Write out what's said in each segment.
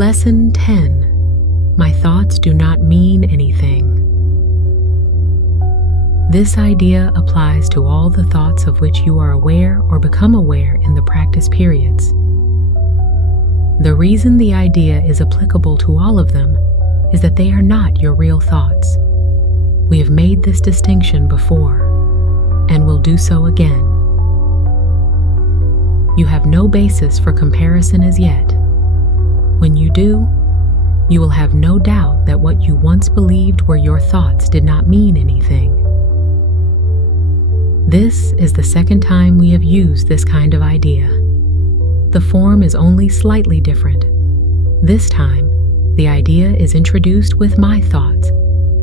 Lesson 10. My thoughts do not mean anything. This idea applies to all the thoughts of which you are aware or become aware in the practice periods. The reason the idea is applicable to all of them is that they are not your real thoughts. We have made this distinction before, and will do so again. You have no basis for comparison as yet. When you do, you will have no doubt that what you once believed were your thoughts did not mean anything. This is the second time we have used this kind of idea. The form is only slightly different. This time, the idea is introduced with my thoughts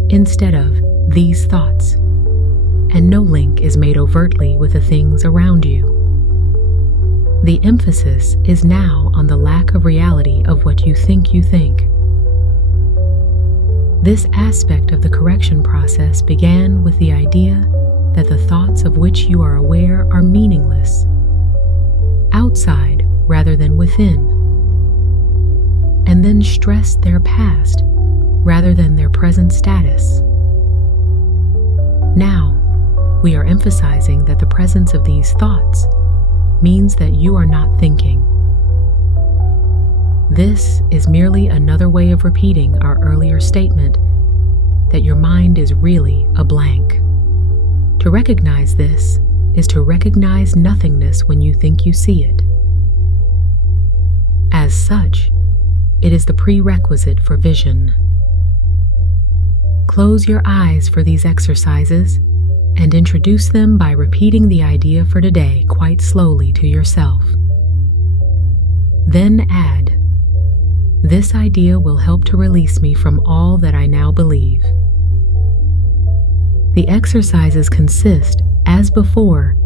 instead of these thoughts, and no link is made overtly with the things around you. The emphasis is now on the lack of reality of what you think you think. This aspect of the correction process began with the idea that the thoughts of which you are aware are meaningless, outside rather than within, and then stressed their past rather than their present status. Now, we are emphasizing that the presence of these thoughts means that you are not thinking. This is merely another way of repeating our earlier statement that your mind is really a blank. To recognize this is to recognize nothingness when you think you see it. As such, it is the prerequisite for vision. Close your eyes for these exercises and introduce them by repeating the idea for today quite slowly to yourself. Then add, "This idea will help to release me from all that I now believe." The exercises consist, as before,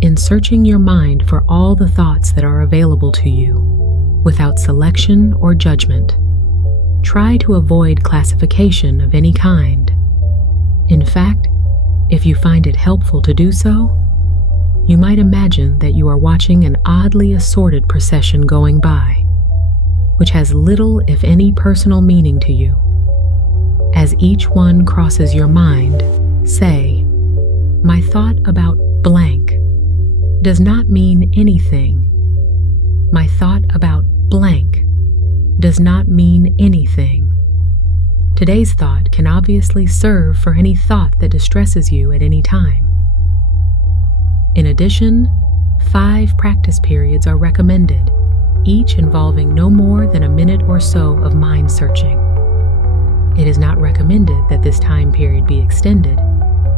in searching your mind for all the thoughts that are available to you, without selection or judgment. Try to avoid classification of any kind. In fact, if you find it helpful to do so, you might imagine that you are watching an oddly assorted procession going by, which has little, if any, personal meaning to you. As each one crosses your mind, say, "My thought about blank does not mean anything. My thought about blank does not mean anything." Today's thought can obviously serve for any thought that distresses you at any time. In addition, 5 practice periods are recommended, each involving no more than a minute or so of mind searching. It is not recommended that this time period be extended,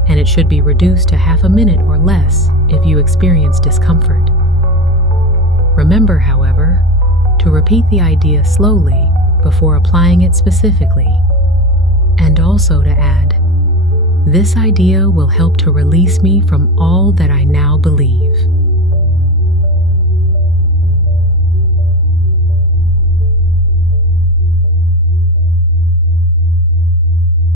and it should be reduced to half a minute or less if you experience discomfort. Remember, however, to repeat the idea slowly before applying it specifically, and also to add, "This idea will help to release me from all that I now believe."